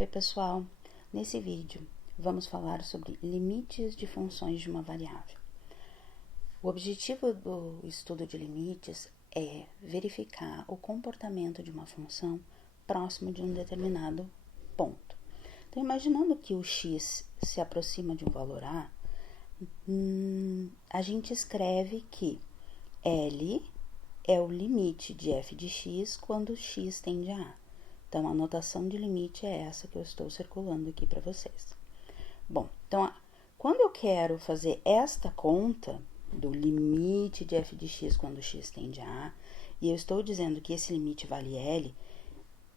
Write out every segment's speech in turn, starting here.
Oi pessoal, nesse vídeo vamos falar sobre limites de funções de uma variável. O objetivo do estudo de limites é verificar o comportamento de uma função próximo de um determinado ponto. Então, imaginando que o x se aproxima de um valor a, a gente escreve que L é o limite de f de x quando x tende a a. Então, a notação de limite é essa que eu estou circulando aqui para vocês. Bom, então, quando eu quero fazer esta conta do limite de f de x quando x tende a a, e eu estou dizendo que esse limite vale L,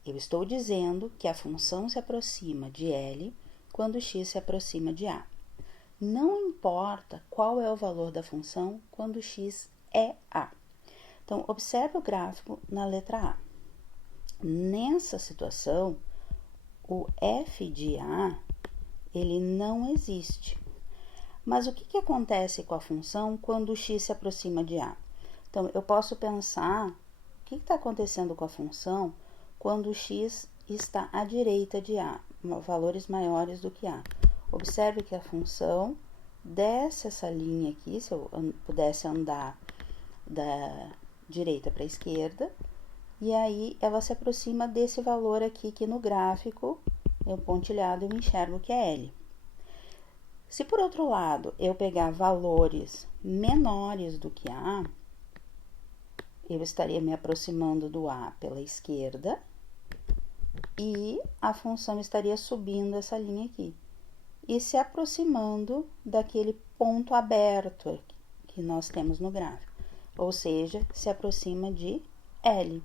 eu estou dizendo que a função se aproxima de L quando x se aproxima de a. Não importa qual é o valor da função quando x é a. Então, observe o gráfico na letra A. Nessa situação, o f de a, ele não existe. Mas o que acontece com a função quando o x se aproxima de a? Então, eu posso pensar o que está acontecendo com a função quando o x está à direita de a, valores maiores do que a. Observe que a função desce essa linha aqui, se eu pudesse andar da direita para a esquerda, e aí ela se aproxima desse valor aqui que no gráfico, eu pontilhado, eu enxergo que é L. Se por outro lado eu pegar valores menores do que A, eu estaria me aproximando do A pela esquerda e a função estaria subindo essa linha aqui e se aproximando daquele ponto aberto que nós temos no gráfico, ou seja, se aproxima de L.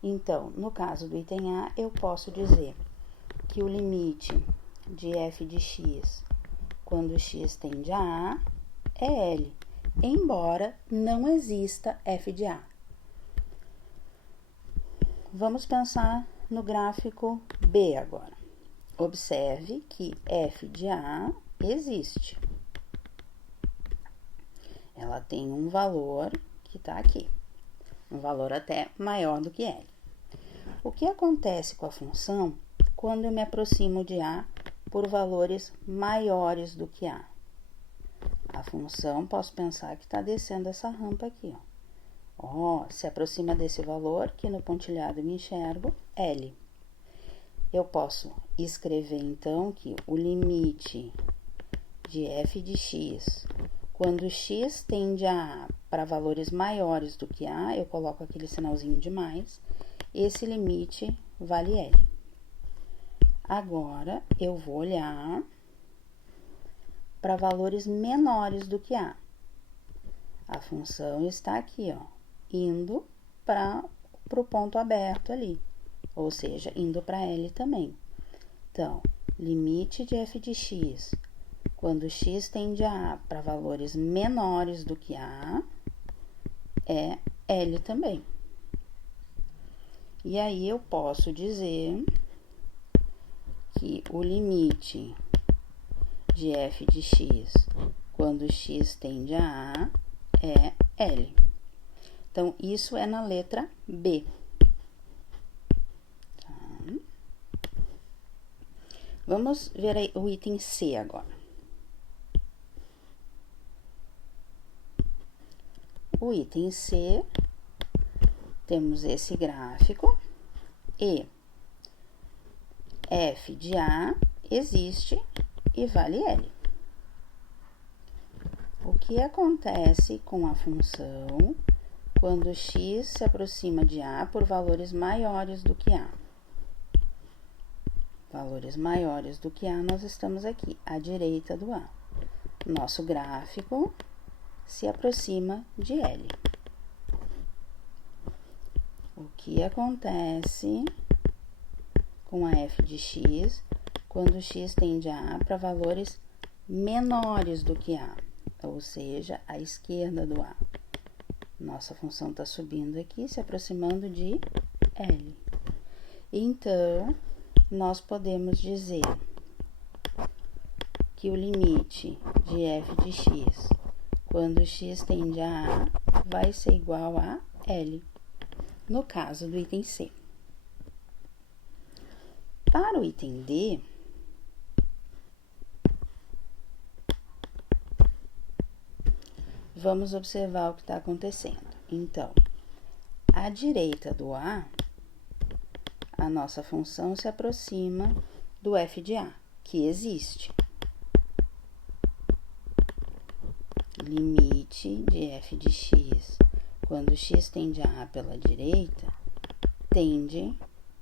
Então, no caso do item A, eu posso dizer que o limite de f de x quando x tende a A é L, embora não exista f de A. Vamos pensar no gráfico B agora. Observe que f de A existe. Ela tem um valor que está aqui, um valor até maior do que L. O que acontece com a função quando eu me aproximo de A por valores maiores do que A? A função, posso pensar que está descendo essa rampa aqui, ó. Se aproxima desse valor, que no pontilhado eu me enxergo, L. Eu posso escrever, então, que o limite de f de x, quando x tende a A para valores maiores do que A, eu coloco aquele sinalzinho de mais, esse limite vale L. Agora, eu vou olhar para valores menores do que A. A função está aqui, ó, indo para o ponto aberto ali, ou seja, indo para L também. Então, limite de f de x, quando x tende a A para valores menores do que A, é L também. E aí, eu posso dizer que o limite de f de x, quando x tende a A, é L. Então, isso é na letra B. Tá. Vamos ver aí o item C agora. O item C, temos esse gráfico e f de A existe e vale L. O que acontece com a função quando x se aproxima de A por valores maiores do que A? Valores maiores do que A, nós estamos aqui, à direita do A. Nosso gráfico se aproxima de L. O que acontece com a f de x quando x tende a A para valores menores do que A, ou seja, à esquerda do A. Nossa função está subindo aqui, se aproximando de L. Então, nós podemos dizer que o limite de f de x, quando x tende a A, vai ser igual a L, no caso do item C. Para o item D, vamos observar o que está acontecendo. Então, à direita do A, a nossa função se aproxima do f de A, que existe. Limite de f de x, quando x tende a A pela direita, tende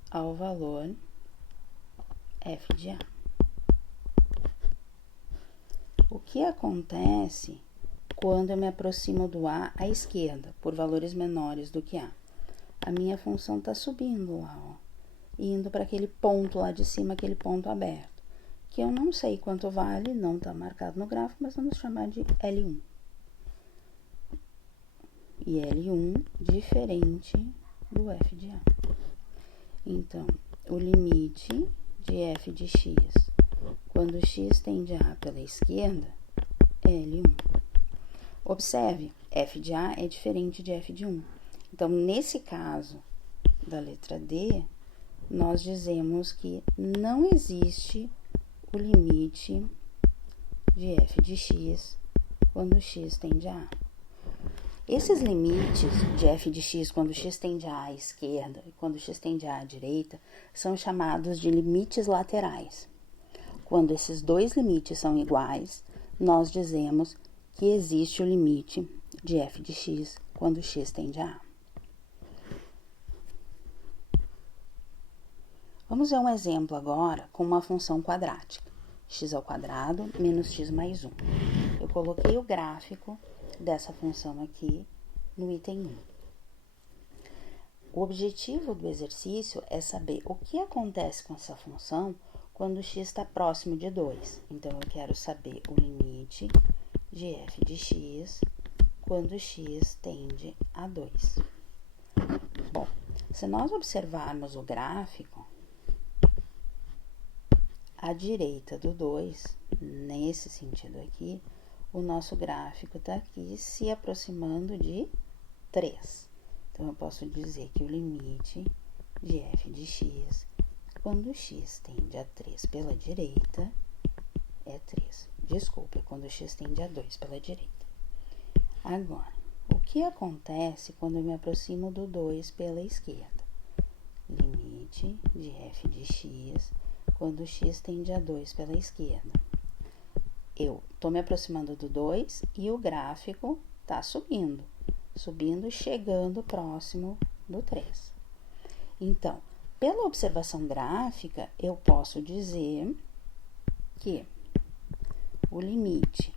ao valor f de A. O que acontece quando eu me aproximo do A à esquerda, por valores menores do que A? A minha função está subindo lá, ó, indo para aquele ponto lá de cima, aquele ponto aberto, que eu não sei quanto vale, não está marcado no gráfico, mas vamos chamar de L1. E L1 diferente do f de A. Então, o limite de f de x, quando x tende a A pela esquerda, é L1. Observe, f de A é diferente de f de 1. Então, nesse caso da letra D, nós dizemos que não existe o limite de f de x quando x tende a A. Esses limites de f de x quando x tende a A à esquerda e quando x tende a A à direita são chamados de limites laterais. Quando esses dois limites são iguais, nós dizemos que existe o limite de f de x quando x tende a A. Vamos ver um exemplo agora com uma função quadrática, x² menos x mais 1. Eu coloquei o gráfico dessa função aqui no item 1. O objetivo do exercício é saber o que acontece com essa função quando x está próximo de 2. Então, eu quero saber o limite de f de x quando x tende a 2. Bom, se nós observarmos o gráfico, à direita do 2, nesse sentido aqui, o nosso gráfico está aqui se aproximando de 3. Então, eu posso dizer que o limite de f de x, quando x tende a 3 pela direita, é 3. Desculpa, quando x tende a 2 pela direita. Agora, o que acontece quando eu me aproximo do 2 pela esquerda? Limite de f de x, quando x tende a 2 pela esquerda. Eu estou me aproximando do 2 e o gráfico está subindo, chegando próximo do 3. Então, pela observação gráfica, eu posso dizer que o limite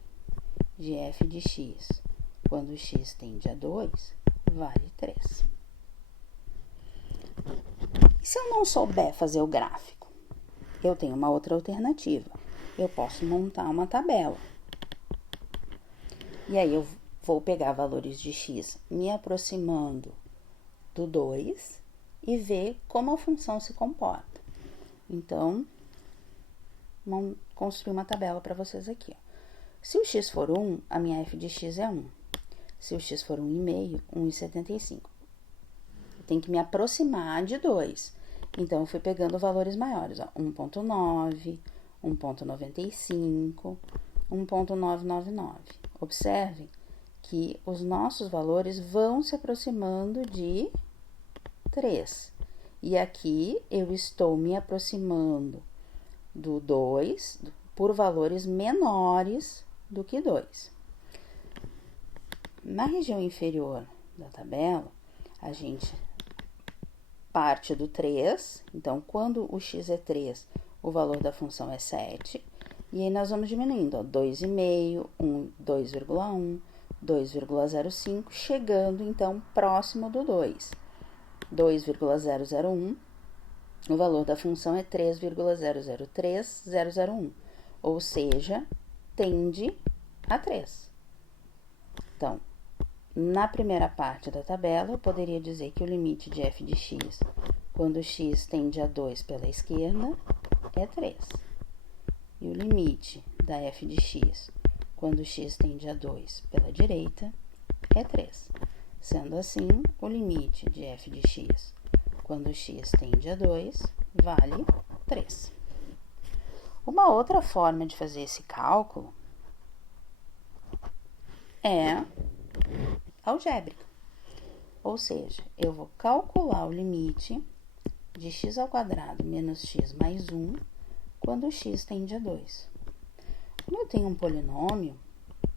de f de x, quando x tende a 2, vale 3. E se eu não souber fazer o gráfico? Eu tenho uma outra alternativa. Eu posso montar uma tabela. E aí, eu vou pegar valores de x me aproximando do 2 e ver como a função se comporta. Então, vamos construir uma tabela para vocês aqui. Ó. Se o x for 1, a minha f de x é 1. Se o x for 1,5, 1,75. Eu tenho que me aproximar de 2. Então, eu fui pegando valores maiores, ó, 1,9, 1,95, 1,999. Observem que os nossos valores vão se aproximando de 3. E aqui eu estou me aproximando do 2 por valores menores do que 2. Na região inferior da tabela, a gente parte do 3. Então, quando o x é 3, o valor da função é 7. E aí, nós vamos diminuindo, ó, 2,5, 2,1, 2,05, chegando, então, próximo do 2. 2,001, o valor da função é 3,003001, ou seja, tende a 3. Então, na primeira parte da tabela, eu poderia dizer que o limite de f de x, quando x tende a 2 pela esquerda, é 3. E o limite da f de x, quando x tende a 2 pela direita, é 3. Sendo assim, o limite de f de x, quando x tende a 2, vale 3. Uma outra forma de fazer esse cálculo é algébrica. Ou seja, eu vou calcular o limite de x ao quadrado menos x mais 1 quando x tende a 2. Quando eu tenho um polinômio,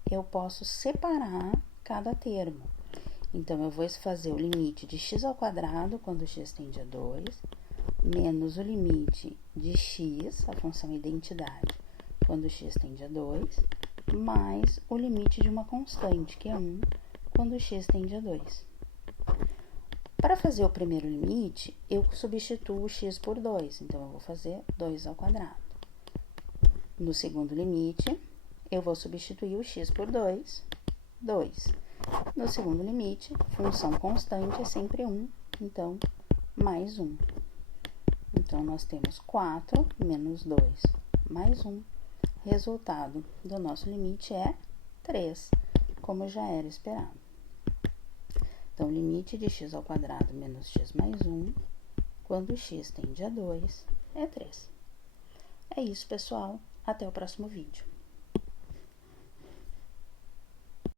eu posso separar cada termo. Então, eu vou fazer o limite de x ao quadrado quando x tende a 2, menos o limite de x, a função identidade, quando x tende a 2, mais o limite de uma constante, que é 1, quando x tende a 2. Para fazer o primeiro limite, eu substituo o x por 2, então eu vou fazer 2 ao quadrado. No segundo limite, eu vou substituir o x por 2, 2. No segundo limite, função constante é sempre 1, então, mais 1. Então, nós temos 4 menos 2 mais 1. Resultado do nosso limite é 3, como já era esperado. Então, limite de x ao quadrado menos x mais 1, quando x tende a 2, é 3. É isso, pessoal. Até o próximo vídeo.